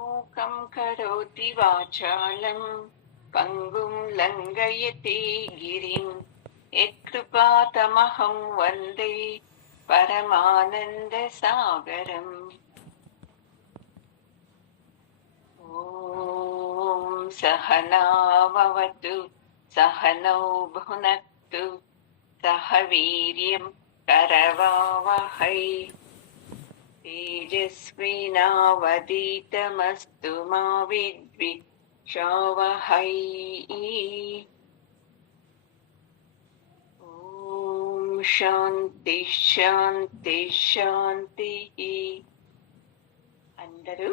మూకం కరోతి వాచాలం పంగుం లంఘయతే గిరిం యత్కృపాతమహం వందే పరమానంద సాగరం. ఓం సహనావతు సహనౌ భునక్తు సహ వీర్యం కరవావహై తేజస్వినావధీతమస్తు మా విద్విషావహై. ఓం శాంతి శాంతి శాంతి. అందరూ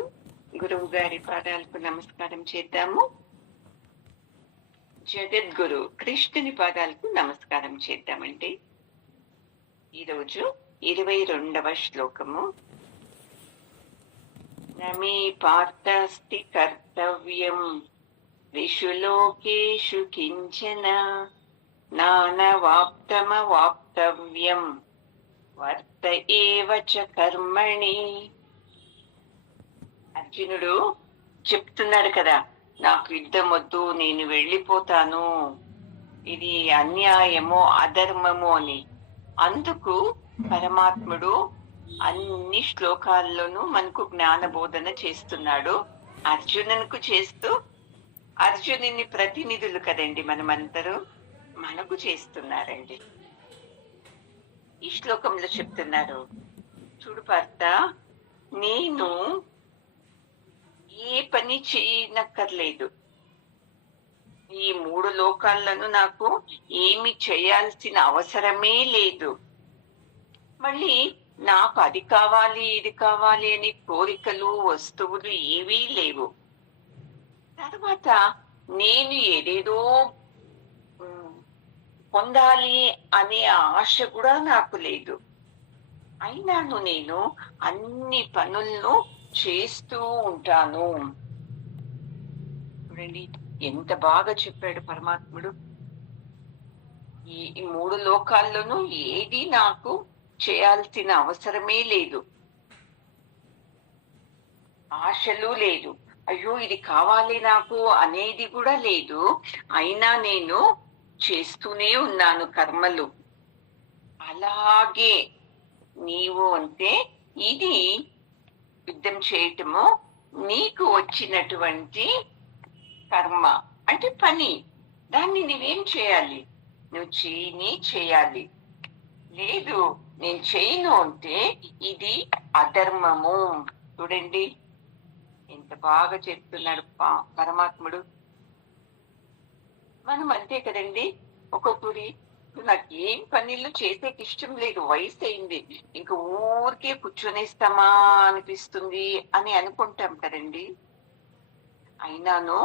గురువు గారి పాదాలకు నమస్కారం చేద్దాము. జగద్గురు కృష్ణుని పాదాలకు నమస్కారం చేద్దామండి. ఈరోజు 22వ శ్లోకము. నమే పార్థస్తి కర్తవ్యం త్రిషు లోకేషు కించన నానవాప్తమవాప్తవ్యం వర్త ఏవ చ కర్మణి. అర్జునుడు చెప్తున్నాడు కదా, నాకు యుద్ధం వద్దు, నేను వెళ్ళిపోతాను, ఇది అన్యాయమో అధర్మమో అని. అందుకు పరమాత్ముడు అన్ని శ్లోకాల్లోనూ మనకు జ్ఞాన బోధన చేస్తున్నాడు. అర్జునునికి చేస్తూ, అర్జునుని ప్రతినిధులు కదండి మనమందరూ, మనకు చేస్తున్నారండి. ఈ శ్లోకంలో చెప్తున్నారు, చూడు పార్థ, నేను ఏ పని చేయనక్కర్లేదు. ఈ 3 లోకాలను నాకు ఏమి చేయాల్సిన అవసరమే లేదు. మళ్ళీ నాకు అది కావాలి ఇది కావాలి అని కోరికలు వస్తువులు ఏవీ లేవు. తర్వాత నేను ఏదేదో పొందాలి అనే ఆశ కూడా నాకు లేదు. అయినాను నేను అన్ని పనులను చేస్తూ ఉంటాను. చూడండి ఎంత బాగా చెప్పాడు పరమాత్ముడు. ఈ 3 లోకాల్లోనూ ఏది నాకు చేయాల్సిన అవసరమే లేదు, ఆశలు లేదు, అయ్యో ఇది కావాలి నాకు అనేది కూడా లేదు. అయినా నేను చేస్తూనే ఉన్నాను కర్మలు. అలాగే నీవు అంటే ఇది యుద్ధం చేయటము నీకు వచ్చినటువంటి కర్మ అంటే పని. దాన్ని నువ్వేం చేయాలి? నువ్వు చేయాలి. లేదు నేను చేయను అంటే ఇది అధర్మము. చూడండి ఎంత బాగా చెప్తున్నాడు పరమాత్ముడు. మనం అంతే కదండి, ఒక్కొక్కరి నాకు ఏం పనులు చేసేకి ఇష్టం లేదు, వయసు అయింది, ఇంక ఊరికే కూర్చొనేస్తామా అనిపిస్తుంది అని అనుకుంటాం కదండి. అయినాను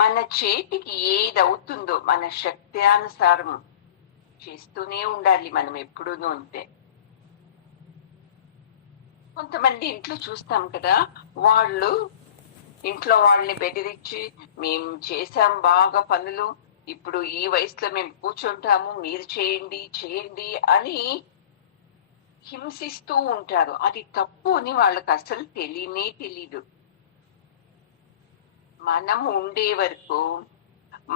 మన చేతికి ఏది అవుతుందో మన శక్త్యానుసారం చేస్తూనే ఉండాలి మనం ఎప్పుడూనూ. అంతే. కొంతమంది ఇంట్లో చూస్తాం కదా, వాళ్ళు ఇంట్లో వాళ్ళని బెదిరించి, మేము చేసాం బాగా పనులు, ఇప్పుడు ఈ వయసులో మేము కూర్చుంటాము, మీరు చేయండి చేయండి అని హింసిస్తూ ఉంటారు. అది తప్పు అని వాళ్ళకి అసలు తెలీదు. మనం ఉండే వరకు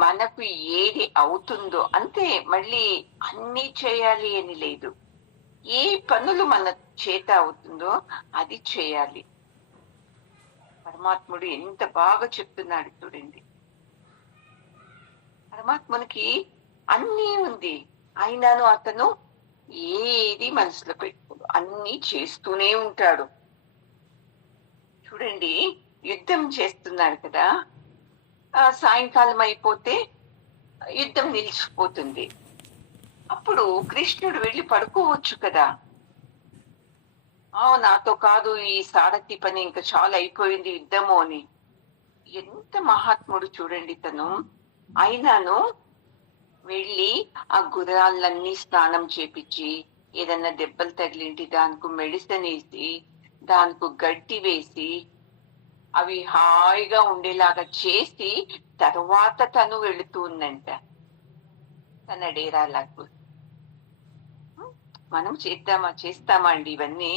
మనకు ఏది అవుతుందో అంతే, మళ్ళీ అన్ని చేయాలి అని లేదు. ఏ పనులు మన చేత అవుతుందో అది చేయాలి. పరమాత్ముడు ఎంత బాగా చెప్తున్నాడు చూడండి. పరమాత్మునికి అన్నీ ఉంది, అయినాను అతను ఏది మనసులో పెట్టుకోడు, అన్ని చేస్తూనే ఉంటాడు. చూడండి యుద్ధం చేస్తున్నాడు కదా, సాయంకాలం అయిపోతే యుద్ధం నిలిచిపోతుంది. అప్పుడు కృష్ణుడు వెళ్ళి పడుకోవచ్చు కదా. నాతో కాదు, ఈ సారథి పని ఇంకా చాలా అయిపోయింది యుద్ధము అని. ఎంత మహాత్ముడు చూడండి తను. అయినాను వెళ్ళి ఆ గుర్రాలన్నీ స్నానం చేపించి, ఏదన్నా దెబ్బలు తగిలింటి దానికి మెడిసిన్ వేసి, దానికి గడ్డి వేసి, అవి హాయిగా ఉండేలాగా చేసి తర్వాత తను వెళుతూ ఉందంట తన డేరాలకు. మనం చేస్తామా అండి ఇవన్నీ?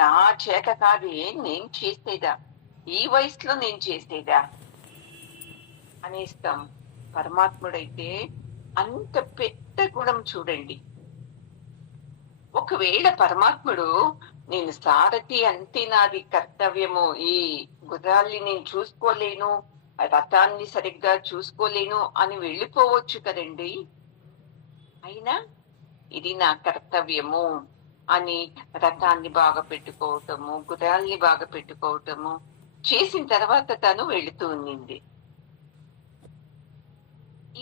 నా చేత కాదు, నేను చేసేదా? ఈ వయసులో నేను చేసేదా అనేస్తాం. పరమాత్ముడైతే అంత పెద్ద గుణం చూడండి. ఒకవేళ పరమాత్ముడు నేను సారథి అంతే నాది కర్తవ్యము, ఈ గుర్రాల్ని నేను చూసుకోలేను, ఆ రథాన్ని సరిగ్గా చూసుకోలేను అని వెళ్ళిపోవచ్చు కదండి. అయినా ఇది నా కర్తవ్యము అని రథాన్ని బాగా పెట్టుకోవటము, గుర్రాల్ని బాగా పెట్టుకోవటము చేసిన తర్వాత తను వెళుతూ ఉన్నింది.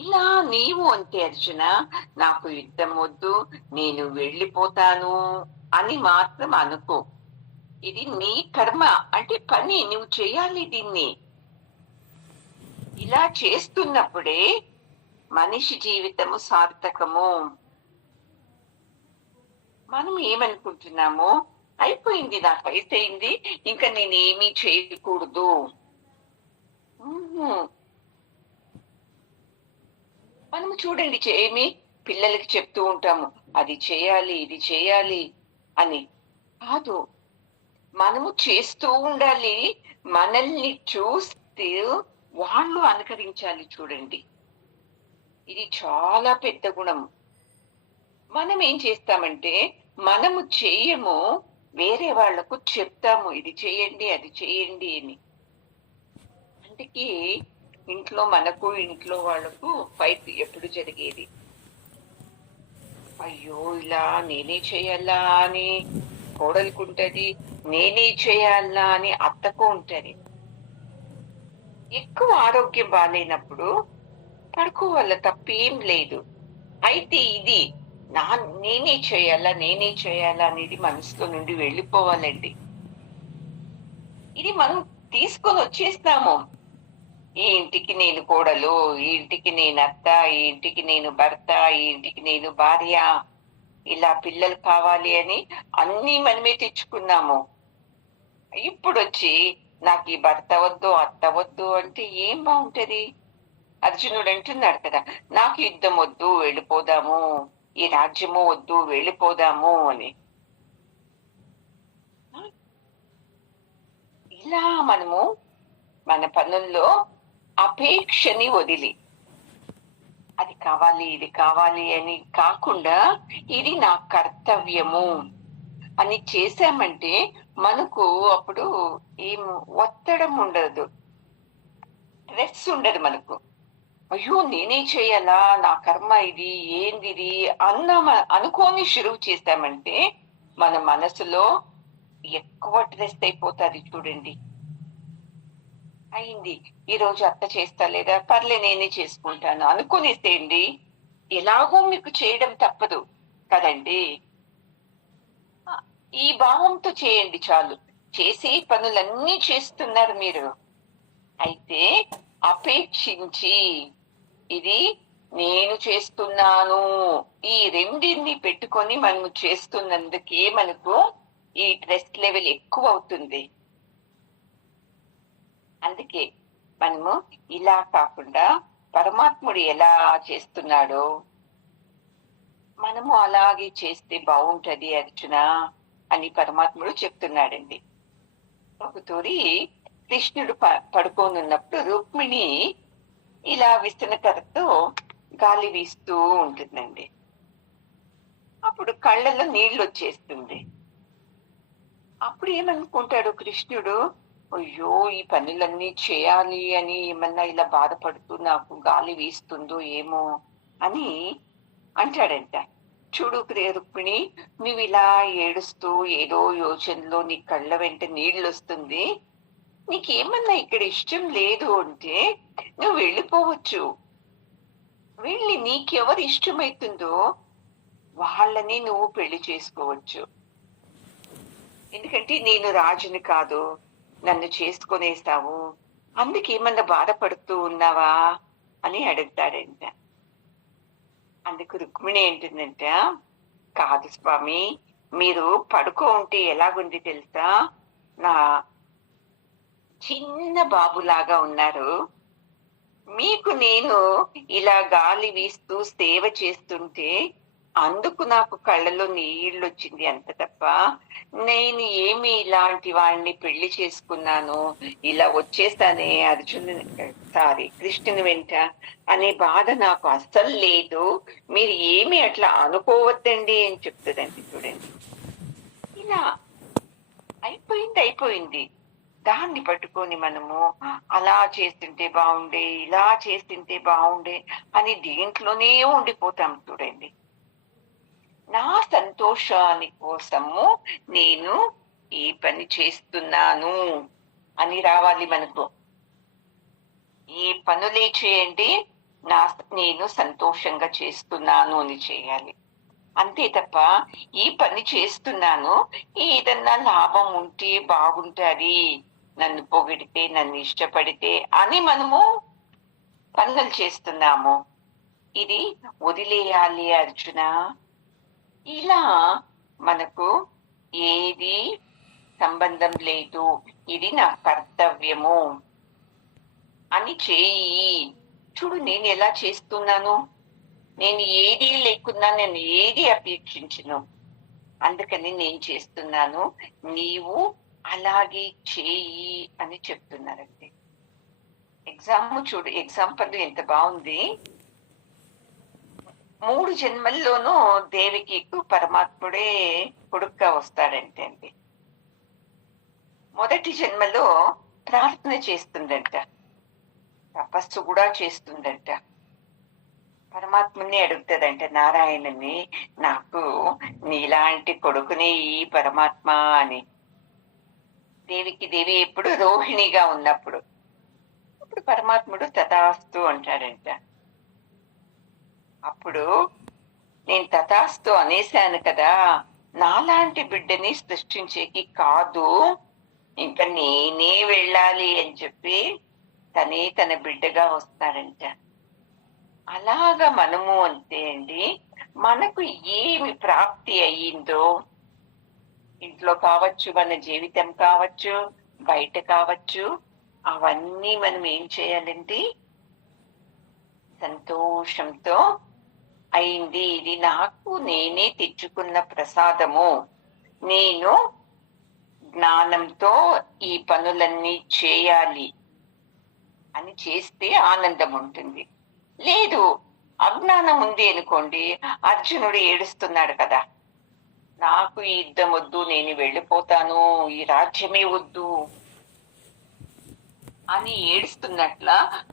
ఇలా నీవు అంతే అర్జున, నాకు యుద్ధం వద్దు, నేను వెళ్ళిపోతాను అని మాత్రం అనుకో. ఇది నీ కర్మ, అంటే పని, నువ్వు చేయాలి దీన్ని. ఇలా చేస్తున్నప్పుడే మనిషి జీవితము సార్థకము. మనం ఏమనుకుంటున్నాము, అయిపోయింది, నాకు అయిపోయింది, ఇంకా నేనేమీ చేయకూడదు. మనము చూడండి, ఏమి పిల్లలకి చెప్తూ ఉంటాము, అది చేయాలి, ఇది చేయాలి అని. కాదు, మనము చేస్తూ ఉండాలి. మనల్ని చూస్తూ వాళ్ళు అనుకరించాలి. చూడండి, ఇది చాలా పెద్ద గుణం. మనం ఏం చేస్తామంటే మనము చేయము, వేరే వాళ్లకు చెప్తాము, ఇది చేయండి, అది చేయండి అని. అందుకే ఇంట్లో మనకు, ఇంట్లో వాళ్ళకు ఫైట్ ఎప్పుడు జరిగేది. అయ్యో ఇలా నేనే చేయాలా అని కోడలుకుంటది, నేనే చేయాలా అని అత్తకు ఉంటది. ఎక్కువ ఆరోగ్యం బాగాలేనప్పుడు పడుకోవాల, తప్పేం లేదు. అయితే ఇది నేనే చేయాలా అనేది మనసులో నుండి వెళ్ళిపోవాలండి. ఇది మనం తీసుకొని వచ్చేస్తాము. ఈ ఇంటికి నేను కోడలు, ఈ ఇంటికి నేను అత్త, ఈ ఇంటికి నేను భర్త, ఈ ఇంటికి నేను భార్య, ఇలా పిల్లలు కావాలి అని అన్ని మనమే తెచ్చుకున్నాము. ఇప్పుడు వచ్చి నాకు ఈ భర్త వద్దు, అత్త వద్దు అంటే ఏం బాగుంటది? అర్జునుడు అంటున్నాడు కదా, నాకు యుద్ధం వద్దు, వెళ్ళిపోదాము, ఈ రాజ్యము వద్దు, వెళ్ళిపోదాము అని. ఇలా మనము మన పనుల్లో అపేక్షని వదిలి, అది కావాలి, ఇది కావాలి అని కాకుండా, ఇది నా కర్తవ్యము అని చేశామంటే మనకు అప్పుడు ఏం ఒత్తడం ఉండదు, స్ట్రెస్ ఉండదు మనకు. అయ్యో నేనే చేయాలా, నా కర్మ ఇది, ఏంది ఇది అనుకోని షురువు చేశామంటే మన మనసులో ఎక్కువ స్ట్రెస్ అయిపోతుంది. చూడండి, అయింది, ఈ రోజు అత్త చేస్తా లేదా, పర్లే నేనే చేసుకుంటాను అనుకునేసేయండి. ఎలాగో మీకు చేయడం తప్పదు కదండి. ఈ భావంతో చేయండి చాలు. చేసే పనులన్నీ చేస్తున్నారు మీరు. అయితే అపేక్షించి ఇది నేను చేస్తున్నాను, ఈ రెండింటిని పెట్టుకొని మనము చేస్తున్నందుకే మనకు ఈ స్ట్రెస్ లెవెల్ ఎక్కువ అవుతుంది. అందుకే మనము ఇలా కాకుండా పరమాత్ముడు ఎలా చేస్తున్నాడో మనము అలాగే చేస్తే బాగుంటది అర్జున అని పరమాత్ముడు చెప్తున్నాడండి. ఒకతోరి కృష్ణుడు పడుకోనున్నప్పుడు రుక్మిణి ఇలా విస్తనకరతో గాలి వీస్తూ ఉంటుందండి. అప్పుడు కళ్ళలో నీళ్లు వచ్చేస్తుంది. అప్పుడు ఏమనుకుంటాడు కృష్ణుడు, అయ్యో ఈ పనులన్నీ చేయాలి అని ఏమన్నా ఇలా బాధపడుతూ నాకు గాలి వీస్తుందో ఏమో అని అంటాడంట. చూడు రుక్మిణి, నువ్వు ఇలా ఏడుస్తూ ఏదో యోచనలో నీ కళ్ళ వెంట నీళ్ళు వస్తుంది, నీకేమన్నా ఇక్కడ ఇష్టం లేదు అంటే నువ్వు వెళ్ళిపోవచ్చు. వెళ్ళి నీకెవరు ఇష్టమైతుందో వాళ్ళని నువ్వు పెళ్లి చేసుకోవచ్చు. ఎందుకంటే నేను రాజుని కాదు, నన్ను చేసుకునేస్తావు, అందుకేమన్నా బాధపడుతూ ఉన్నావా అని అడుగుతాడంట. అందుకు రుక్మిణి ఏంటుందంట, కాదు స్వామి, మీరు పడుకో ఉంటే ఎలాగుంది తెలుసా, నా చిన్న బాబులాగా ఉన్నారు, మీకు నేను ఇలా గాలి వీస్తూ సేవ చేస్తుంటే అందుకు నాకు కళ్ళలో నీళ్ళు వచ్చింది అంత తప్ప, నేను ఏమి ఇలాంటి వాడిని పెళ్లి చేసుకున్నాను, ఇలా వచ్చేస్తానే అర్జునుని, సారీ కృష్ణుని వెంట అనే బాధ నాకు అస్సలు లేదు. మీరు ఏమి అట్లా అనుకోవద్దండి అని చెప్తుందండి. చూడండి, ఇలా అయిపోయింది. దాన్ని పట్టుకొని మనము అలా చేస్తుంటే బాగుండే, ఇలా చేస్తుంటే బాగుండే అని దీంట్లోనే ఉండిపోతాం. చూడండి, నా సంతోషాని కోసము నేను ఈ పని చేస్తున్నాను అని రావాలి మనకు. ఈ పనులే చేయండి, నేను సంతోషంగా చేస్తున్నాను అని చేయాలి. అంతే తప్ప ఈ పని చేస్తున్నాను, ఏదన్నా లాభం ఉంటే బాగుంటుంది, నన్ను పొగిడితే, నన్ను ఇష్టపడితే అని మనము పనులు చేస్తున్నాము. ఇది వదిలేయాలి అర్జున. ఇలా మనకు ఏది సంబంధం లేదు, ఇది నా కర్తవ్యము అని చేయి. చూడు, నేను ఎలా చేస్తున్నాను, నేను ఏది లేకున్నా, నేను ఏది అపేక్షించను, అందుకని నేను చేస్తున్నాను, నీవు అలాగే చేయి అని చెప్తున్నారండి. చూడు, ఎగ్జాంపుల్ ఎంత బాగుంది. 3 జన్మల్లోనూ దేవికి పరమాత్ముడే కొడుకుగా వస్తాడంటే అండి. మొదటి జన్మలో ప్రార్థన చేస్తుందంట, తపస్సు కూడా చేస్తుందంట. పరమాత్ముని అడుగుతుందంట, నారాయణని, నాకు నీలాంటి కొడుకునే ఈ పరమాత్మ అని. దేవి ఎప్పుడు రోహిణిగా ఉన్నప్పుడు, ఇప్పుడు పరమాత్ముడు తథాస్తు అంటాడంట. అప్పుడు నేను తథాస్తు అనేశాను కదా, నాలాంటి బిడ్డని సృష్టించేకి కాదు, ఇంకా నేనే వెళ్ళాలి అని చెప్పి తనే తన బిడ్డగా వస్తాడంట. అలాగా మనము అంతే అండి. మనకు ఏమి ప్రాప్తి అయ్యిందో, ఇంట్లో కావచ్చు, మన జీవితం కావచ్చు, బయట కావచ్చు, అవన్నీ మనం ఏం చేయాలండి, సంతోషంతో అయింది, ఇది నాకు నేనే తెచ్చుకున్న ప్రసాదము, నేను జ్ఞానంతో ఈ పనులన్నీ చేయాలి అని చేస్తే ఆనందం ఉంటుంది. లేదు, అజ్ఞానం ఉంది అనుకోండి, అర్జునుడు ఏడుస్తున్నాడు కదా, నాకు ఈ యుద్ధం వద్దు, నేను వెళ్ళిపోతాను, ఈ రాజ్యమే వద్దు అని ఏడుస్తున్నట్ల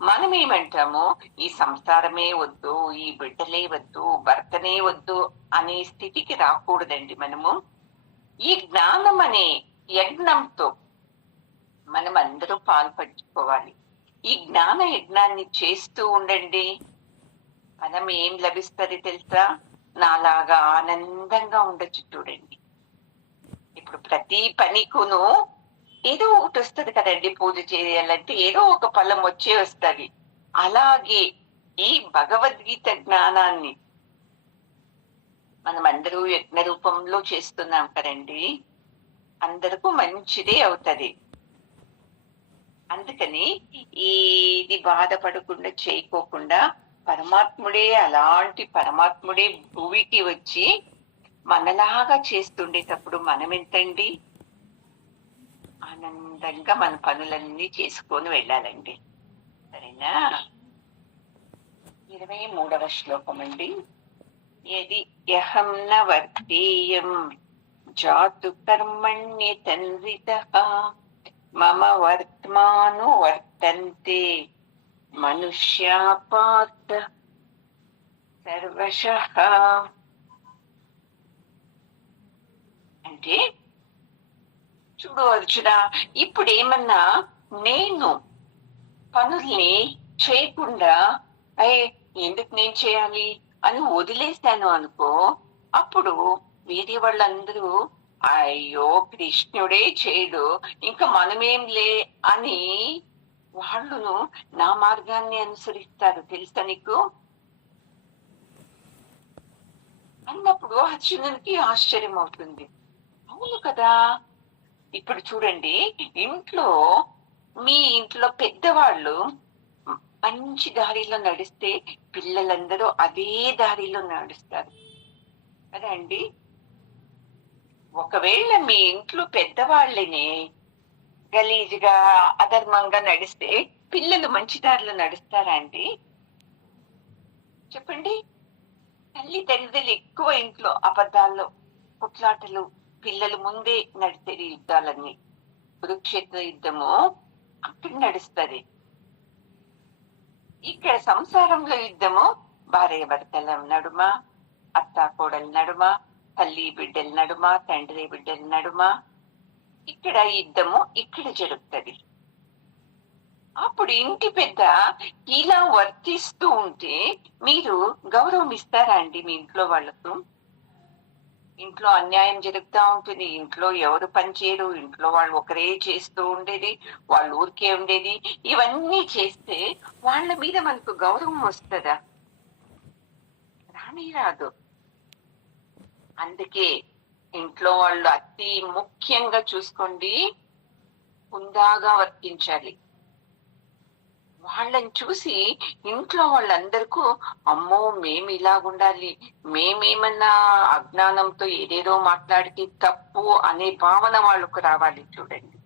మనం ఏమంటాము, ఈ సంసారమే వద్దు, ఈ బిడ్డలే వద్దు, భర్తనే వద్దు అనే స్థితికి రాకూడదండి. మనము ఈ జ్ఞానం అనే యజ్ఞంతో మనం అందరూ పాల్పంచుకోవాలి. ఈ జ్ఞాన యజ్ఞాన్ని చేస్తూ ఉండండి. మనం ఏం లభిస్తుంది తెలుసా, నాలాగా ఆనందంగా ఉండొచ్చు. చూడండి, ఇప్పుడు ప్రతి పనికును ఏదో ఒకటి వస్తుంది కదండి, పూజ చేయాలంటే ఏదో ఒక ఫలం వచ్చే వస్తుంది. అలాగే ఈ భగవద్గీత జ్ఞానాన్ని మనం అందరూ యజ్ఞ రూపంలో చేస్తున్నాం కదండి, అందరికీ మంచిదే అవుతుంది. అందుకని ఏది బాధపడకుండా చేయకోకుండా పరమాత్ముడే, అలాంటి పరమాత్ముడే భూమికి వచ్చి మనలాగా చేస్తుండేటప్పుడు మనం ఎంతండి ఆనందంగా మన పనులన్నీ చేసుకొని వెళ్ళాలండి. సరేనా? 23వ శ్లోకం అండి. యది యహం న వర్తేయం జాతు కర్మణ్య తన్వితః మమ వర్త్మాను వర్తంతే మనుష్యా పార్థ సర్వశః. అంటే చూడు అర్జున, ఇప్పుడు ఏమన్నా నేను పనుల్ని చేయకుండా ఎందుకు నేను చేయాలి అని వదిలేస్తాను అనుకో, అప్పుడు వేరే వాళ్ళందరూ అయ్యో కృష్ణుడే చేయడు, ఇంకా మనమేంలే అని వాళ్ళును నా మార్గాన్ని అనుసరిస్తారు. తెలుసా నీకు? అన్నప్పుడు అర్జునునికి ఆశ్చర్యం అవుతుంది. అవును కదా, ఇప్పుడు చూడండి, మీ ఇంట్లో పెద్దవాళ్ళు మంచి దారిలో నడిస్తే పిల్లలందరూ అదే దారిలో నడుస్తారు. కదా అండి. ఒకవేళ మీ ఇంట్లో పెద్దవాళ్ళనే గలీజ్గా అధర్మంగా నడిస్తే పిల్లలు మంచి దారిలో నడుస్తారా అండి? చెప్పండి. తల్లిదండ్రులు ఎక్కువ ఇంట్లో అబద్ధాల్లో కొట్లాటలు, పిల్లలు ముందే నడిచేది యుద్ధాలన్నీ. కురుక్షేత్ర యుద్ధము అక్కడ నడుస్తది. ఇక్కడ సంసారంలో యుద్ధము భార్య భర్తల నడుమ, అత్త కోడల నడుమ, తల్లి బిడ్డల నడుమ, తండ్రి బిడ్డల నడుమ. ఇక్కడ యుద్ధము ఇక్కడ జరుగుతుంది. అప్పుడు ఇంటి పెద్ద ఇలా వర్తిస్తూ ఉంటే మీరు గౌరవం ఇస్తారా అండి మీ ఇంట్లో వాళ్ళకు? ఇంట్లో అన్యాయం జరుగుతూ ఉంటుంది, ఇంట్లో ఎవరు పనిచేయరు, ఇంట్లో వాళ్ళు ఒకరే చేస్తూ ఉండేది, వాళ్ళు ఊరికే ఉండేది. ఇవన్నీ చేస్తే వాళ్ళ మీద మనకు గౌరవం వస్తుందా? రాని రాదు. అందుకే ఇంట్లో వాళ్ళు అతి ముఖ్యంగా చూసుకోండి, హుందాగా వర్తించాలి. వాళ్ళని చూసి ఇంట్లో వాళ్ళందరికీ అమ్మో మేము ఇలాగుండాలి, మేమేమన్నా అజ్ఞానంతో ఏదేదో మాట్లాడితే తప్పు అనే భావన వాళ్ళకు రావాలి. చూడండి,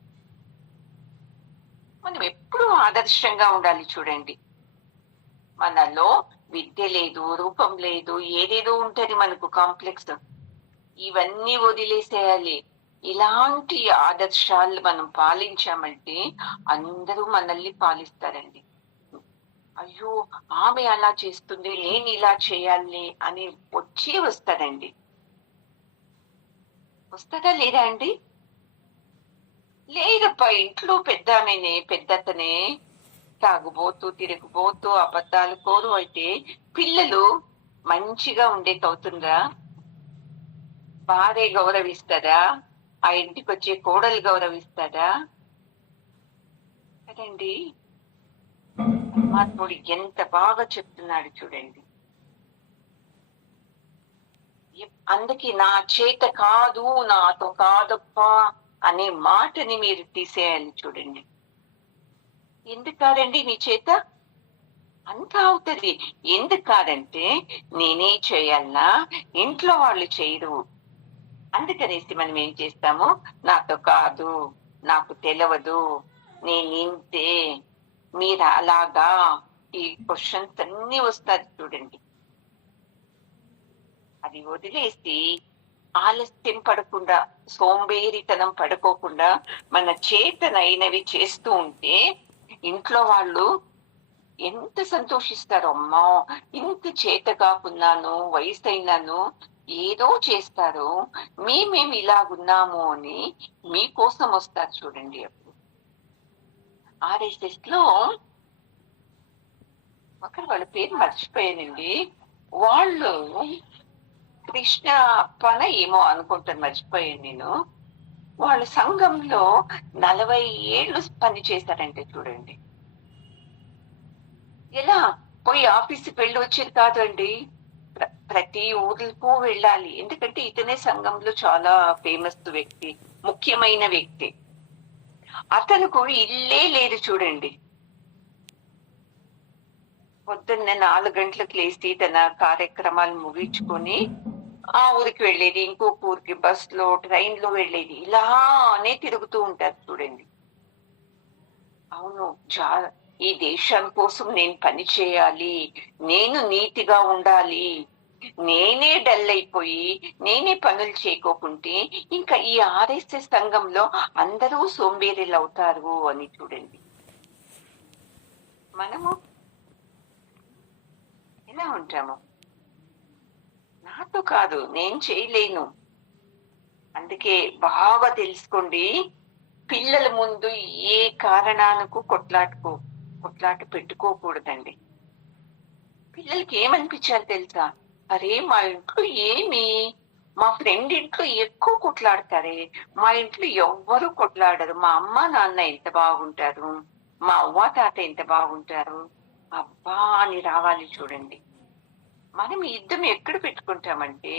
మనం ఎప్పుడూ ఆదర్శంగా ఉండాలి. చూడండి, మనలో విద్య లేదు, రూపం లేదు, ఏదేదో ఉంటది మనకు కాంప్లెక్స్. ఇవన్నీ వదిలేసేయాలి. ఇలాంటి ఆదర్శాలు మనం పాలించామంటే అందరూ మనల్ని పాలిస్తారండి. అయ్యో ఆమె అలా చేస్తుంది, నేను ఇలా చేయాలి అని వస్తాడండి. వస్తుందా లేదా అండి? లేదప్పా, ఇంట్లో పెద్దతనే తాగుబోతూ తిరిగిపోతూ అబద్ధాలు కోరు అయితే పిల్లలు మంచిగా ఉండేకవుతుందా? భార్య గౌరవిస్తారా? ఆ ఇంటికి వచ్చే కోడలు గౌరవిస్తారా? కదండి. పరమాత్ముడు ఎంత బాగా చెప్తున్నాడు చూడండి. అందుకే నా చేత కాదు, నాతో కాదప్పా అనే మాటని మీరు తీసేయాలి. చూడండి, ఎందుకు కాదండి మీ చేత? అంతా అవుతుంది. ఎందుకు కాదంటే నేనే చేయాలన్నా, ఇంట్లో వాళ్ళు చేయరు. అందుకనేసి మనం ఏం చేస్తాము, నాతో కాదు, నాకు తెలియదు, నేనింతే, మీరు అలాగా, ఈ క్వశ్చన్స్ అన్ని వస్తారు. చూడండి, అది వదిలేసి ఆలస్యం పడకుండా, సోంబేరితనం పడుకోకుండా మన చేతనైనవి చేస్తూ ఉంటే ఇంట్లో వాళ్ళు ఎంత సంతోషిస్తారు. అమ్మా ఇంత చేత కాకున్నాను, వయసు అయినాను, ఏదో చేస్తారు, మేమేమి ఇలాగున్నాము అని మీకోసం వస్తారు. చూడండి, అప్పుడు RSS లో వాళ్ళ పేరు మర్చిపోయానండి. వాళ్ళు కృష్ణ అప్పన ఏమో అనుకుంటాను, మర్చిపోయాను నేను. వాళ్ళ సంఘంలో 40 ఏళ్ళు పని చేశారంటే చూడండి. ఎలా పోయి ఆఫీస్కి వెళ్ళి వచ్చేది కాదండి, ప్రతి ఊర్లకు వెళ్ళాలి. ఎందుకంటే ఇతనే సంఘంలో చాలా ఫేమస్ వ్యక్తి, ముఖ్యమైన వ్యక్తి. అతనుకు ఇల్లే లేదు. చూడండి, పొద్దున్నే 4 గంటలకు లేచి తన కార్యక్రమాలు ముగించుకొని ఆ ఊరికి వెళ్ళేది, ఇంకొక ఊరికి బస్లో ట్రైన్లో వెళ్ళేది, ఇలానే తిరుగుతూ ఉంటారు. చూడండి, అవును, ఈ దేశం కోసం నేను పని చేయాలి, నేను నీతిగా ఉండాలి, నేనే డల్ అయిపోయి నేనే పనులు చేయకోకుంటే ఇంకా ఈ RSS సంఘంలో అందరూ సోంబేరీలు అవుతారు అని. చూడండి, మనము ఎలా ఉంటాము? నాతో కాదు, నేను చేయలేను. అందుకే బాగా తెలుసుకోండి, పిల్లల ముందు ఏ కారణానికి కొట్లాట పెట్టుకోకూడదండి. పిల్లలకి ఏమనిపించాలి తెలుసా? అరే మా ఇంట్లో మా ఫ్రెండ్ ఇంట్లో ఎక్కువ కొట్లాడతారే, మా ఇంట్లో ఎవ్వరూ కొట్లాడరు, మా అమ్మ నాన్న ఎంత బాగుంటారు, మా అవ్వ తాత ఎంత బాగుంటారు, అబ్బా అని రావాలి. చూడండి, మనం యుద్ధం ఎక్కడ పెట్టుకుంటామంటే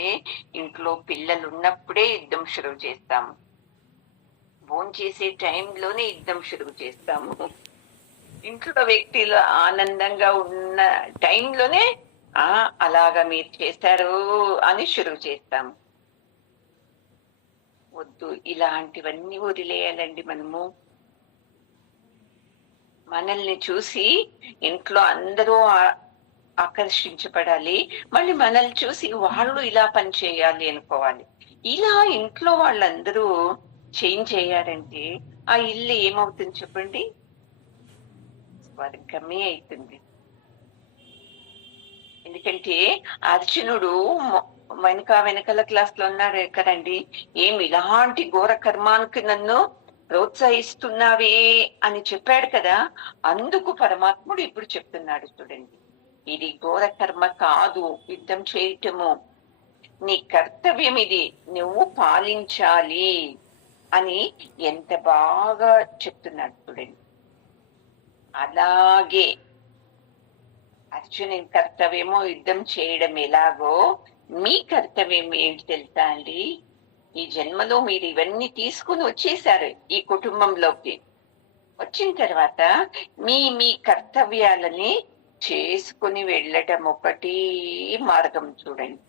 ఇంట్లో పిల్లలు ఉన్నప్పుడే యుద్ధం షురువు చేస్తాము, భోంచేసే టైంలోనే యుద్ధం షురువు చేస్తాము, ఇంట్లో వ్యక్తులు ఆనందంగా ఉన్న టైంలోనే అలాగా మీరు చేశారు అని షురువు చేస్తాము. వద్దు, ఇలాంటివన్నీ వదిలేయాలండి మనము. మనల్ని చూసి ఇంట్లో అందరూ ఆకర్షించబడాలి, మళ్ళీ మనల్ని చూసి వాళ్ళు ఇలా పని చేయాలి అనుకోవాలి. ఇలా ఇంట్లో వాళ్ళందరూ చేంజ్ అయ్యారంటే ఆ ఇల్లు ఏమవుతుంది చెప్పండి? స్వర్గమే అవుతుంది. ఎందుకంటే అర్జునుడు వెనకాల క్లాస్ లో ఉన్నాడు కదండి, ఏమి ఇలాంటి ఘోర కర్మానికి నన్ను ప్రోత్సహిస్తున్నావే అని చెప్పాడు కదా. అందుకు పరమాత్ముడు ఇప్పుడు చెప్తున్నాడు చూడండి, ఇది ఘోర కర్మ కాదు, యుద్ధం చేయటము నీ కర్తవ్యం, ఇది నువ్వు పాలించాలి అని ఎంత బాగా చెప్తున్నాడు చూడండి. అలాగే అర్జునుని కర్తవ్యమో యుద్ధం చేయడం ఎలాగో మీ కర్తవ్యం ఏంటి తెలుసా అండి? ఈ జన్మలో మీరు ఇవన్నీ తీసుకుని వచ్చేసారు ఈ కుటుంబంలోకి. వచ్చిన తర్వాత మీ కర్తవ్యాలని చేసుకుని వెళ్ళటం ఒకటి మార్గం చూడండి.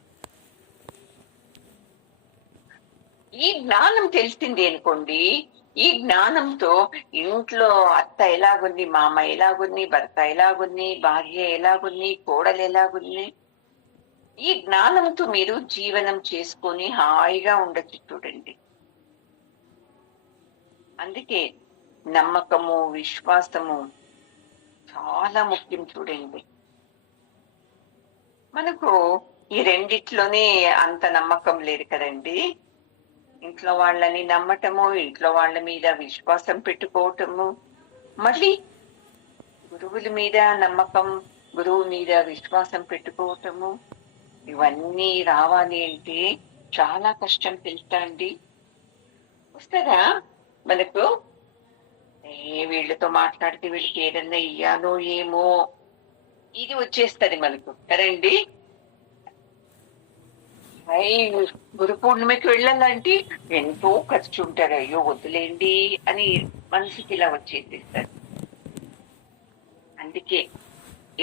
ఈ జ్ఞానం తెలిసింది అనుకోండి, ఈ జ్ఞానంతో ఇంట్లో అత్త ఎలాగుంది, మామ ఎలాగుంది, భర్త ఎలాగుంది, భార్య ఎలాగుంది, కోడలు ఎలాగుంది, ఈ జ్ఞానంతో మీరు జీవనం చేసుకొని హాయిగా ఉండొచ్చు చూడండి. అందుకే నమ్మకము, విశ్వాసము చాలా ముఖ్యం చూడండి. మనకు ఈ రెండిట్లోనే అంత నమ్మకం లేదు కదండి. ఇంట్లో వాళ్ళని నమ్మటము, ఇంట్లో వాళ్ళ మీద విశ్వాసం పెట్టుకోవటము, మళ్ళీ గురువుల మీద నమ్మకం, గురువు మీద విశ్వాసం పెట్టుకోవటము, ఇవన్నీ రావాలి అంటే చాలా కష్టం తెలుసా అండి. వస్తుందా మనకు? వీళ్ళతో మాట్లాడితే వీళ్ళకి ఏదన్నా ఇయ్యాలో ఏమో, ఇది వచ్చేస్తది మనకు కదండి. గురు పూర్ణిమకి వెళ్ళాలంటే ఎంతో ఖర్చు ఉంటారు, అయ్యో వద్దులేండి అని మనసుకి ఇలా వచ్చేసేస్తారు. అందుకే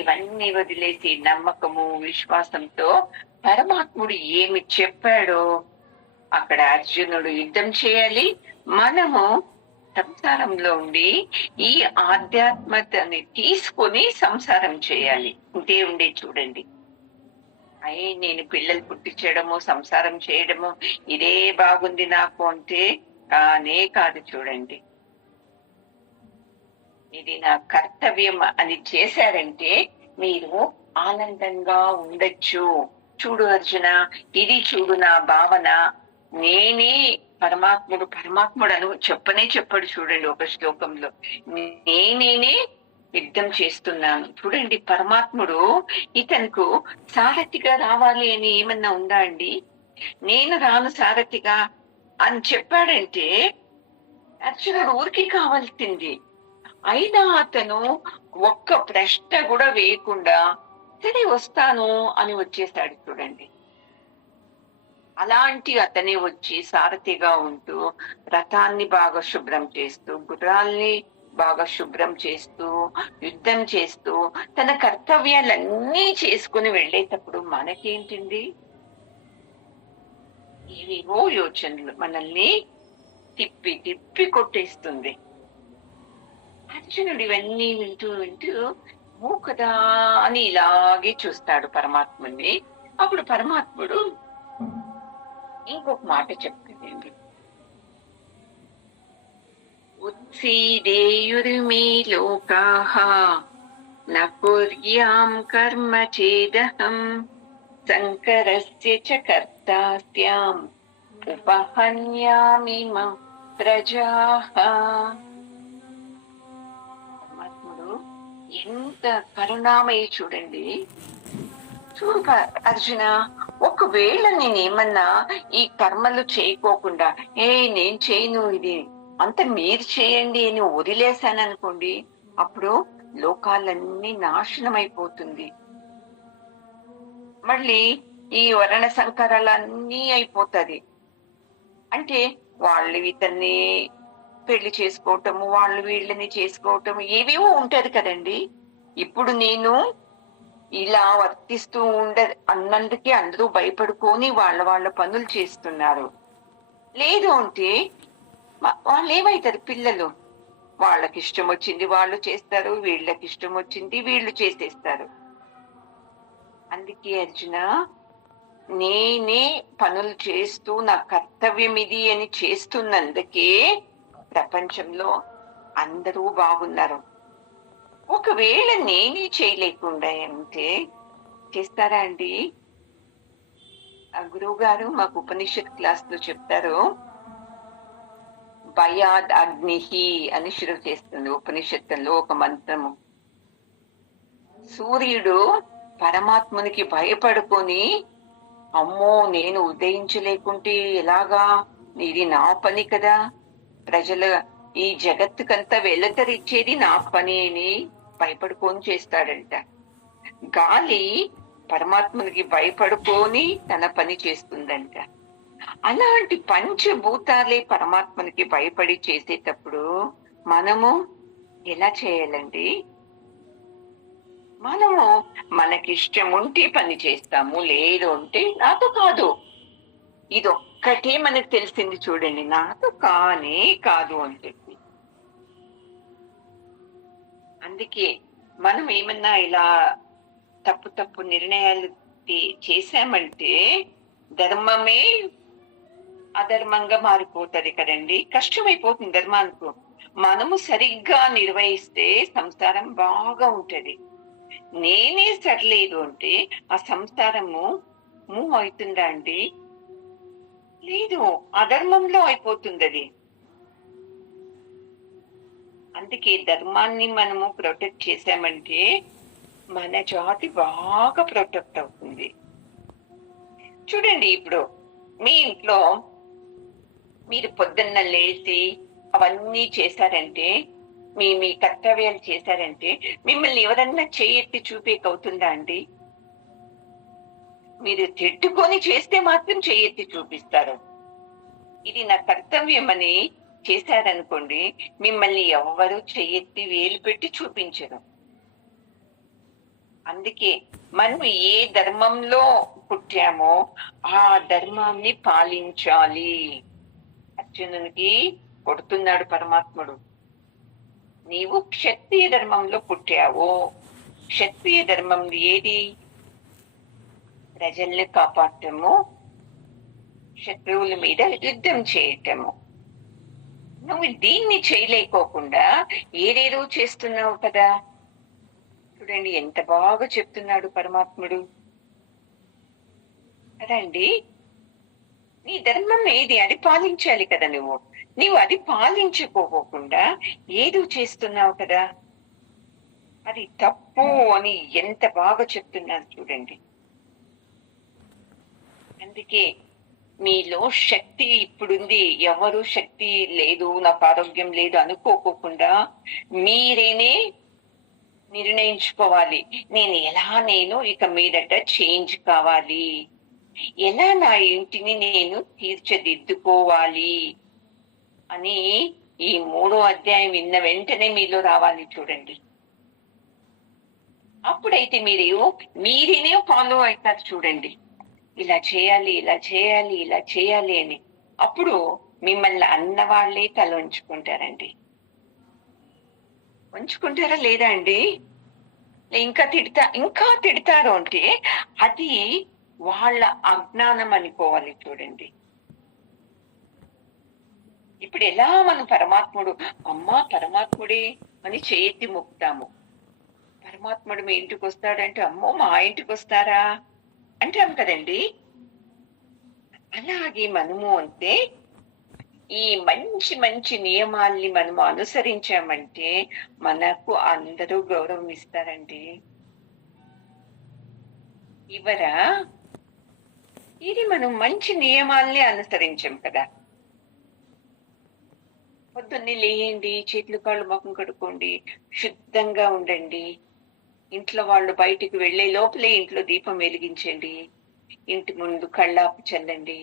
ఇవన్నీ వదిలేసి నమ్మకము, విశ్వాసంతో పరమాత్ముడు ఏమి చెప్పాడో అక్కడ అర్జునుడు యుద్ధం చేయాలి, మనము సంసారంలో ఉండి ఈ ఆధ్యాత్మతని తీసుకొని సంసారం చేయాలి. ఇంతే ఉండే చూడండి. నేను పిల్లలు పుట్టించడము, సంసారం చేయడము ఇదే బాగుంది నాకు అంటే కానే కాదు చూడండి. ఇది నా కర్తవ్యం అని చేశారంటే మీరు ఆనందంగా ఉండొచ్చు. చూడు అర్జున, ఇది చూడు నా భావన, నేనే పరమాత్ముడు అను చెప్పాడు చూడండి ఒక శ్లోకంలో, నేనే యుద్ధం చేస్తున్నాను. చూడండి, పరమాత్ముడు ఇతనుకు సారథిగా రావాలి అని ఏమన్నా ఉందా అండి? నేను రాను సారథిగా అని చెప్పాడంటే అర్జునుడు ఊరికి కావాల్సింది. అయినా అతను ఒక్క ప్రశ్న కూడా వేయకుండా సరే వస్తాను అని వచ్చేసాడు చూడండి. అలాంటి అతనే వచ్చి సారథిగా ఉంటూ రథాన్ని బాగా శుభ్రం చేస్తూ, గుర్రాల్ని బాగా శుభ్రం చేస్తూ, యుద్ధం చేస్తూ తన కర్తవ్యాలన్నీ చేసుకుని వెళ్ళేటప్పుడు మనకేంటింది? ఏవేవో యోచనలు మనల్ని తిప్పి తిప్పి కొట్టేస్తుంది. అర్జునుడు ఇవన్నీ వింటూ మూకదా అని ఇలాగే చూస్తాడు పరమాత్ముని. అప్పుడు పరమాత్ముడు ఇంకొక మాట చెప్తాడండి, ఉత్సీదేయుర్మే లోకాః న కుర్యాం కర్మ చేదహం శంకరస్య చ కర్తాస్యాం ఉపహన్యామి ప్రజాః. పరమాత్ముడు ఎంత కరుణామయ చూడండి. చూడు అర్జున, ఒకవేళ నేనేమన్నా ఈ కర్మలు చేయకోకుండా నేను చేయను, ఇది అంత మీరు చేయండి అని వదిలేశాను అనుకోండి, అప్పుడు లోకాలన్నీ నాశనం అయిపోతుంది. మళ్ళీ ఈ వర్ణ సంకరాలన్నీ అయిపోతుంది. అంటే వాళ్ళు ఇతన్ని పెళ్లి చేసుకోవటము, వాళ్ళు వీళ్ళని చేసుకోవటము, ఏవేవో ఉంటది కదండి. ఇప్పుడు నేను ఇలా వర్తిస్తూ అన్నందుకే అందరూ భయపడుకొని వాళ్ళ పనులు చేస్తున్నారు. లేదు అంటే వాళ్ళు ఏమైతారు పిల్లలు? వాళ్ళకి ఇష్టం వచ్చింది వాళ్ళు చేస్తారు, వీళ్ళకి ఇష్టం వచ్చింది వీళ్ళు చేసేస్తారు. అందుకే అర్జున, నేనే పనులు చేస్తూ నా కర్తవ్యం ఇది అని చేస్తున్నందుకే ప్రపంచంలో అందరూ బాగున్నారు. ఒకవేళ నేనే చేయలేకుండా అంటే చేస్తారా అండి? ఆ గురువు గారు మాకు ఉపనిషత్ క్లాస్ లో చెప్తారు, భయాద్ అగ్నిహి అని శురు చేస్తుంది ఉపనిషత్తులో ఒక మంత్రము. సూర్యుడు పరమాత్మునికి భయపడుకొని, అమ్మో నేను ఉదయించలేకుంటే ఎలాగా, ఇది నా పని కదా, ప్రజల ఈ జగత్తుకంతా వెలుతరిచ్చేది నా పని అని భయపడుకొని చేస్తాడంట. గాలి పరమాత్మునికి భయపడుకొని తన పని చేస్తుందంట. అలాంటి పంచభూతాలే పరమాత్మనికి భయపడి చేసేటప్పుడు మనము ఎలా చేయాలండి? మనము మనకిష్టం ఉంటే పని చేస్తాము, లేదు అంటే నాతో కాదు. ఇదొక్కటే మనకు తెలిసింది చూడండి, నాతో కానే కాదు అని చెప్పి. అందుకే మనం ఏమన్నా ఇలా తప్పు నిర్ణయాలు చేశామంటే ధర్మమే అధర్మంగా మారిపోతుంది కదండి, కష్టమైపోతుంది ధర్మానికి. మనము సరిగ్గా నిర్వహిస్తే సంసారం బాగా ఉంటది. నేనే సరిలేదు అంటే ఆ సంసారము మూవ్ అవుతుందా అండి? లేదు, అధర్మంలో అయిపోతుంది అది. అందుకే ధర్మాన్ని మనము ప్రొటెక్ట్ చేశామంటే మన జాతి బాగా ప్రొటెక్ట్ అవుతుంది. చూడండి, ఇప్పుడు మీ ఇంట్లో మీరు పొద్దున్న లేచి అవన్నీ చేశారంటే, మీ కర్తవ్యాలు చేశారంటే, మిమ్మల్ని ఎవరన్నా చేయెత్తి చూపేకవుతుందా అండి? మీరు తిట్టుకొని చేస్తే మాత్రం చేయెత్తి చూపిస్తారు. ఇది నా కర్తవ్యం అని చేశారనుకోండి, మిమ్మల్ని ఎవ్వరూ చేయెత్తి వేలు పెట్టి చూపించరు. అందుకే మనం ఏ ధర్మంలో పుట్టామో ఆ ధర్మాన్ని పాలించాలి. అర్జునునికి కొడుతున్నాడు పరమాత్ముడు, నీవు క్షత్రియ ధర్మంలో పుట్టావు. క్షత్రియ ధర్మం ఏది? ప్రజల్ని కాపాడటము, శత్రువుల మీద యుద్ధం చేయటము. నువ్వు దీన్ని చేయలేకోకుండా ఏదేదో చేస్తున్నావు కదా. చూడండి ఎంత బాగా చెప్తున్నాడు పరమాత్ముడు కదండి. నీ ధర్మం ఏది, అది పాలించాలి కదా. నీవు అది పాలించుకోకుండా ఏదో చేస్తున్నావు కదా, అది తప్పు అని ఎంత బాగా చెప్తున్నారు చూడండి. అందుకే మీలో శక్తి ఇప్పుడుంది, ఎవరు శక్తి లేదు, నాకు ఆరోగ్యం లేదు అనుకోకుండా మీరేనే నిర్ణయించుకోవాలి, నేను ఇక మీదట చేంజ్ కావాలి, ఎలా నా ఇంటిని నేను తీర్చిదిద్దుకోవాలి అని ఈ 3వ అధ్యాయం విన్న వెంటనే మీలో రావాలి చూడండి. అప్పుడైతే మీరేనే ఫాలో అవుతారు చూడండి, ఇలా చేయాలి ఇలా చేయాలి ఇలా చేయాలి అని. అప్పుడు మిమ్మల్ని అన్నవాళ్లే తల ఉంచుకుంటారండి. ఉంచుకుంటారా లేదా అండి? ఇంకా తిడతారు అంటే అది వాళ్ళ అజ్ఞానం అనుకోవాలి చూడండి. ఇప్పుడు ఎలా మనం పరమాత్ముడే అని చేయెత్తి మొక్కుతాము. పరమాత్ముడు మీ ఇంటికి వస్తాడంటే అమ్మో మా ఇంటికి వస్తారా అంటాం కదండి. అలాగే మనము అంటే ఈ మంచి మంచి నియమాల్ని మనము అనుసరించామంటే మనకు అందరూ గౌరవం ఇస్తారండి. ఇవరా ఇది మనం మంచి నియమాల్ని అనుసరించాం కదా. పొద్దున్నే లేయండి, చేతులు కాళ్ళు ముఖం కడుక్కోండి, శుద్ధంగా ఉండండి. ఇంట్లో వాళ్ళు బయటికి వెళ్లే లోపలే ఇంట్లో దీపం వెలిగించండి, ఇంటి ముందు కళ్ళాపు చల్లండి,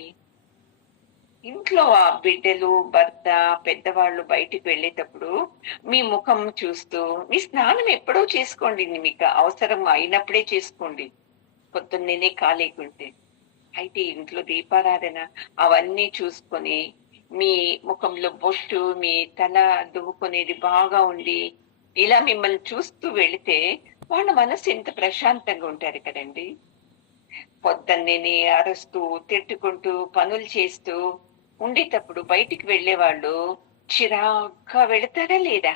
ఇంట్లో ఆ బిడ్డలు, భర్త, పెద్దవాళ్ళు బయటికి వెళ్ళేటప్పుడు మీ ముఖం చూస్తూ, మీ స్నానం ఎప్పుడో చేసుకోండి. మీకు అవసరం అయినప్పుడే చేసుకోండి. పొద్దున్నేనే ఖాళీగుంటే. అయితే ఇంట్లో దీపారాధన అవన్నీ చూసుకొని, మీ ముఖంలో బొట్టు, మీ తల దువ్వుకునేది బాగా ఉండి, ఇలా మిమ్మల్ని చూస్తూ వెళితే వాళ్ళ మనసు ఎంత ప్రశాంతంగా ఉంటారు కదండీ! పొద్దున్నేనే అరుస్తూ, తిట్టుకుంటూ, పనులు చేస్తూ ఉండేటప్పుడు బయటికి వెళ్ళేవాళ్ళు చిరాగ్గా వెళతారా లేదా?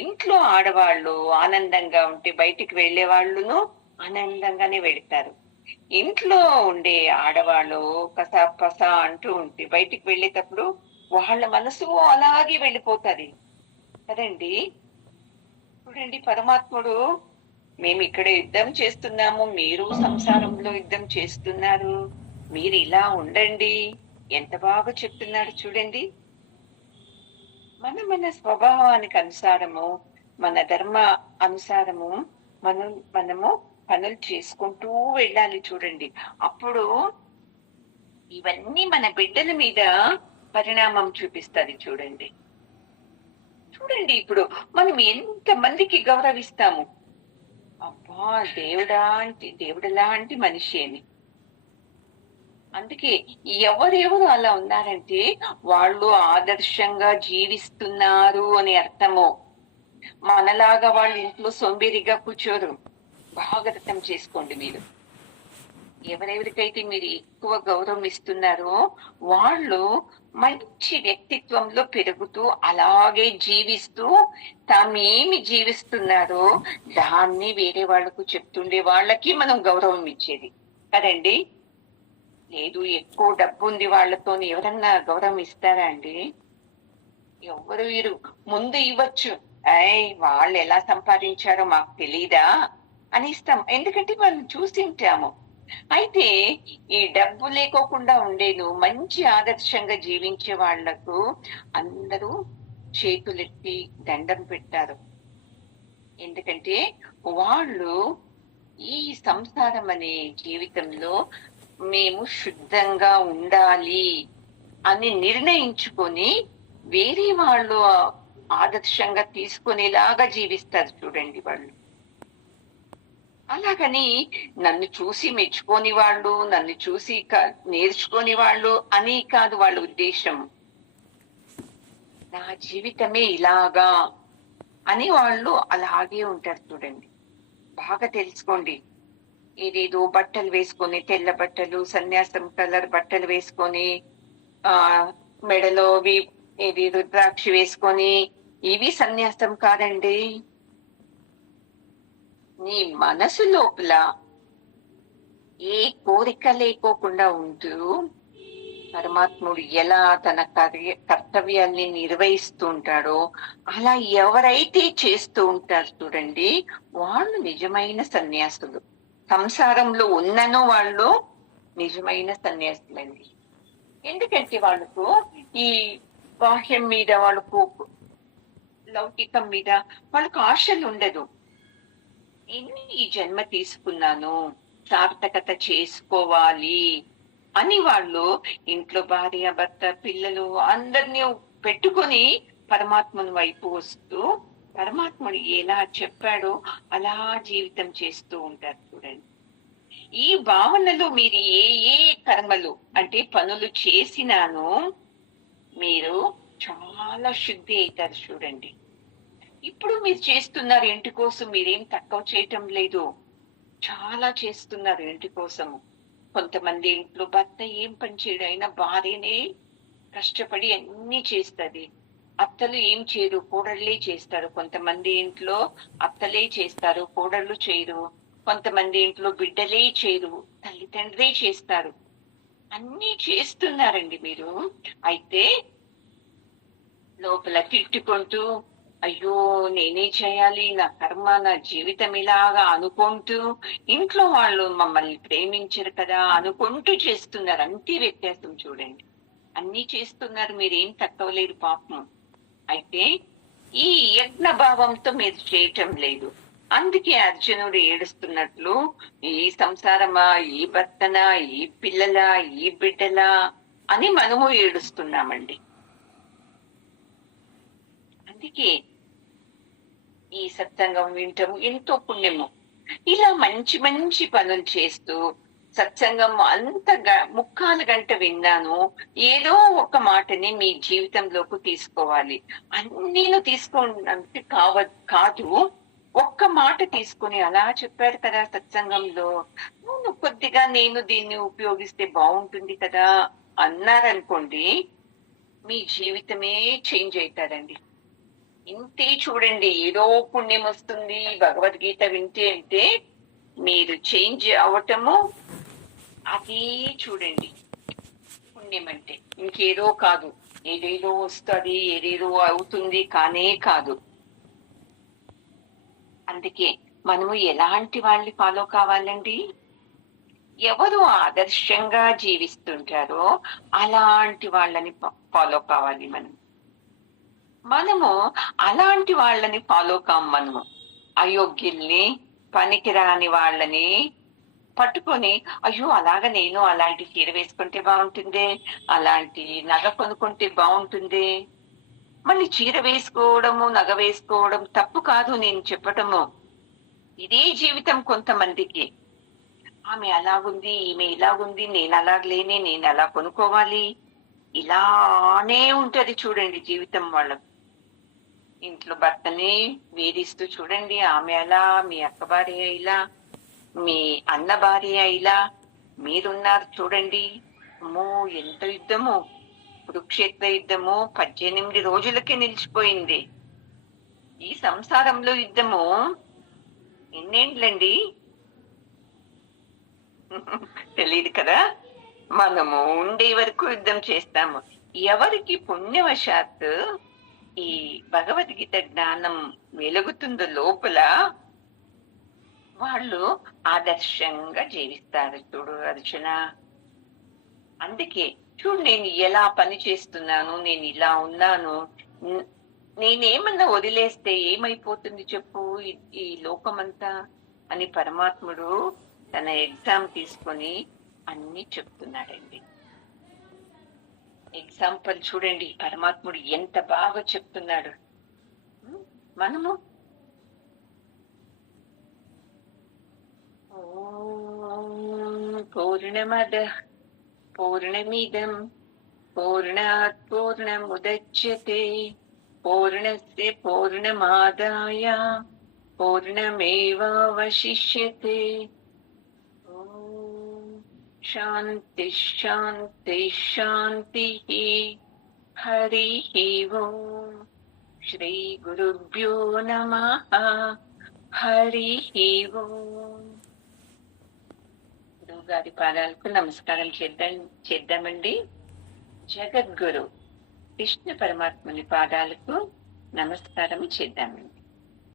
ఇంట్లో ఆడవాళ్ళు ఆనందంగా ఉంటే బయటికి వెళ్ళేవాళ్ళును ఆనందంగానే వెళ్తారు. ఇంట్లో ఉండే ఆడవాళ్ళు కసాపస అంటూ ఉంటే బయటికి వెళ్ళేటప్పుడు వాళ్ళ మనసు అలాగే వెళ్ళిపోతది కదండి. చూడండి పరమాత్ముడు మేమిక్కడ యుద్ధం చేస్తున్నాము, మీరు సంసారంలో యుద్ధం చేస్తున్నారు. మీరు ఇలా ఉండండి. ఎంత బాగా చెప్తున్నాడు చూడండి. మన స్వభావానికి అనుసారము, మన ధర్మ అనుసారము మనము పనులు చేసుకుంటూ వెళ్ళాలి చూడండి. అప్పుడు ఇవన్నీ మన బిడ్డల మీద పరిణామం చూపిస్తది చూడండి. చూడండి ఇప్పుడు మనం ఎంత మందికి గౌరవిస్తాము. అబ్బా దేవుడు లాంటి మనిషి అని. అందుకే ఎవరెవరు అలా ఉన్నారంటే వాళ్ళు ఆదర్శంగా జీవిస్తున్నారు అని అర్థము. మనలాగా వాళ్ళు ఇంట్లో సొంబేరిగా కూర్చోరు. బాగా అర్థం చేసుకోండి మీరు. ఎవరెవరికైతే మీరు ఎక్కువ గౌరవం ఇస్తున్నారో వాళ్ళు మంచి వ్యక్తిత్వంలో పెరుగుతూ అలాగే జీవిస్తూ తామేమి జీవిస్తున్నారో దాన్ని వేరే వాళ్ళకు చెప్తుండే వాళ్ళకి మనం గౌరవం ఇచ్చేది కదండి. లేదు ఎక్కువ డబ్బు ఉంది వాళ్ళతో ఎవరన్నా గౌరవం ఇస్తారా అండి? ఎవరు వీరు ముందు ఇవ్వచ్చు. వాళ్ళు ఎలా సంపాదించారో మాకు తెలీదా అని ఇస్తాం. ఎందుకంటే వాళ్ళు చూసింటాము. అయితే ఈ డబ్బు లేకోకుండా ఉండేను మంచి ఆదర్శంగా జీవించే వాళ్లకు అందరూ చేతులెత్తి దండం పెట్టారు. ఎందుకంటే వాళ్ళు ఈ సంసారం అనే జీవితంలో మేము శుద్ధంగా ఉండాలి అని నిర్ణయించుకొని వేరే వాళ్ళు ఆదర్శంగా తీసుకునేలాగా జీవిస్తారు చూడండి వాళ్ళు. అలాగని నన్ను చూసి మెచ్చుకోని వాళ్ళు, నన్ను చూసి నేర్చుకోని వాళ్ళు అని కాదు వాళ్ళ ఉద్దేశం. నా జీవితమే ఇలాగా అని వాళ్ళు అలాగే ఉంటారు చూడండి. బాగా తెలుసుకోండి. ఏదేదో బట్టలు వేసుకొని, తెల్ల బట్టలు, సన్యాసం కలర్ బట్టలు వేసుకొని, మెడలో ఏది రుద్రాక్షి వేసుకొని, ఇవి సన్యాసం కాదండి. నీ మనసు లోపల ఏ కోరిక లేకోకుండా ఉంటూ పరమాత్ముడు ఎలా తన కర్తవ్యాల్ని నిర్వహిస్తూ ఉంటాడో అలా ఎవరైతే చేస్తూ ఉంటారు చూడండి వాళ్ళు నిజమైన సన్యాసులు. సంసారంలో ఉన్నను వాళ్ళు నిజమైన సన్యాసులండి. ఎందుకంటే వాళ్ళకు ఈ బాహ్యం మీద, వాళ్ళకు లౌకికం మీద వాళ్ళకు ఆశలు ఉండదు. ఈ జన్మ తీసుకున్నాను, సార్థకత చేసుకోవాలి అని వాళ్ళు ఇంట్లో భార్య, భర్త, పిల్లలు అందరినీ పెట్టుకొని పరమాత్మను వైపు వస్తూ పరమాత్ముడు ఎలా చెప్పాడో అలా జీవితం చేస్తూ ఉంటారు చూడండి. ఈ భావనలో మీరు ఏ ఏ కర్మలు అంటే పనులు చేసినాను మీరు చాలా శుద్ధి అవుతారు చూడండి. ఇప్పుడు మీరు చేస్తున్నారు ఇంటి కోసం, మీరేం తక్కువ చేయటం లేదు, చాలా చేస్తున్నారు ఇంటి కోసము. కొంతమంది ఇంట్లో భర్త ఏం పని చేయడు, అయినా భార్యనే కష్టపడి అన్ని చేస్తుంది. అత్తలు ఏం చేయరు, కోడళ్ళే చేస్తారు. కొంతమంది ఇంట్లో అత్తలే చేస్తారు, కోడళ్ళు చేయరు. కొంతమంది ఇంట్లో బిడ్డలే చేయరు, తల్లిదండ్రులే చేస్తారు. అన్ని చేస్తున్నారండి మీరు. అయితే లోపల తిట్టుకుంటూ అయ్యో నేనే చేయాలి, నా కర్మ, నా జీవితం ఇలాగా అనుకుంటూ ఇంట్లో వాళ్ళు మమ్మల్ని ప్రేమించరు కదా అనుకుంటూ చేస్తున్నారు. అంతే వ్యత్యాసం చూడండి. అన్ని చేస్తున్నారు, మీరేం తక్కువలేదు పాపం. అయితే ఈ యజ్ఞ భావంతో మీరు చేయటం లేదు. అందుకే అర్జునుడు ఏడుస్తున్నట్లు ఈ సంసారమా, ఈ భర్తనా, ఈ పిల్లలా, ఈ బిడ్డలా అని మనము ఏడుస్తున్నామండి. అందుకే ఈ సత్సంగం వింటము ఎంతో పుణ్యము. ఇలా మంచి మంచి పనులు చేస్తూ సత్సంగం అంత ముక్కాలు గంట విన్నాను, ఏదో ఒక మాటని మీ జీవితంలోకి తీసుకోవాలి. అన్నీను తీసుకోవడానికి కాదు, ఒక్క మాట తీసుకుని అలా చెప్పారు కదా సత్సంగంలో, కొద్దిగా నేను దీన్ని ఉపయోగిస్తే బాగుంటుంది కదా అన్నారనుకోండి, మీ జీవితమే చేంజ్ అవుతారండి. ఇంతే చూడండి, ఏదో పుణ్యం వస్తుంది భగవద్గీత వింటే అంటే మీరు చేంజ్ అవటము, అది చూడండి పుణ్యం అంటే. ఇంకేదో కాదు, ఏదేదో వస్తుంది, ఏదేదో అవుతుంది కానే కాదు. అందుకే మనము ఎలాంటి వాళ్ళని ఫాలో కావాలండి? ఎవరు ఆదర్శంగా జీవిస్తుంటారో అలాంటి వాళ్ళని ఫాలో కావాలి. మనము అలాంటి వాళ్ళని ఫాలో కాం. మనము అయోగ్యుల్ని, పనికిరాని వాళ్ళని పట్టుకొని, అయ్యో అలాగా నేను అలాంటి చీర వేసుకుంటే బాగుంటుందే, అలాంటి నగ కొనుక్కుంటే బాగుంటుందే. మళ్ళీ చీర వేసుకోవడము, నగ వేసుకోవడం తప్పు కాదు నేను చెప్పటము. ఇదే జీవితం కొంతమందికి. ఆమె అలాగుంది, ఈమె ఇలాగుంది, నేను అలాగలేని, నేను అలా కొనుక్కోవాలి, ఇలానే ఉంటది చూడండి జీవితం వాళ్ళకు. ఇంట్లో భర్తని వేధిస్తూ చూడండి, ఆమె అలా, మీ అక్క భార్య ఇలా, మీ అన్న భార్య ఇలా, మీరున్నారు చూడండి. అమ్మో ఎంత యుద్ధము! కురుక్షేత్ర యుద్ధము 18 రోజులకే నిలిచిపోయింది. ఈ సంసారంలో యుద్ధము ఎన్నేండ్లండి? తెలియదు కదా. మనము ఉండే వరకు యుద్ధం చేస్తాము. ఎవరికి పుణ్యవశాత్తు ఈ భగవద్గీత జ్ఞానం వెలుగుతుందో లోపల, వాళ్ళు ఆదర్శంగా జీవిస్తారు. చూడు అర్జున, అందుకే చూడు నేను ఎలా పని చేస్తున్నాను, నేను ఇలా ఉన్నాను, నేనేమన్నా వదిలేస్తే ఏమైపోతుంది చెప్పు ఈ లోకమంతా అని పరమాత్ముడు తన ఎగ్జామ్ తీసుకొని అన్ని చెప్తున్నాడండి. ఎగ్జాంపుల్ చూడండి పరమాత్ముడు ఎంత బాగా చెప్తున్నాడు. మనము పూర్ణమద పూర్ణమిదం పూర్ణాత్ పూర్ణముదచ్యతే పూర్ణస్య పూర్ణమాదాయ పూర్ణమేవావశిష్యతే. శాంతి శాంతి శాంతి. హరి ఓం. శ్రీ గురుభ్యో నమః. హరి ఓం. గురువు గారి పాదాలకు నమస్కారం చేద్దామండి. జగద్గురు కృష్ణ పరమాత్ముని పాదాలకు నమస్కారం చేద్దామండి.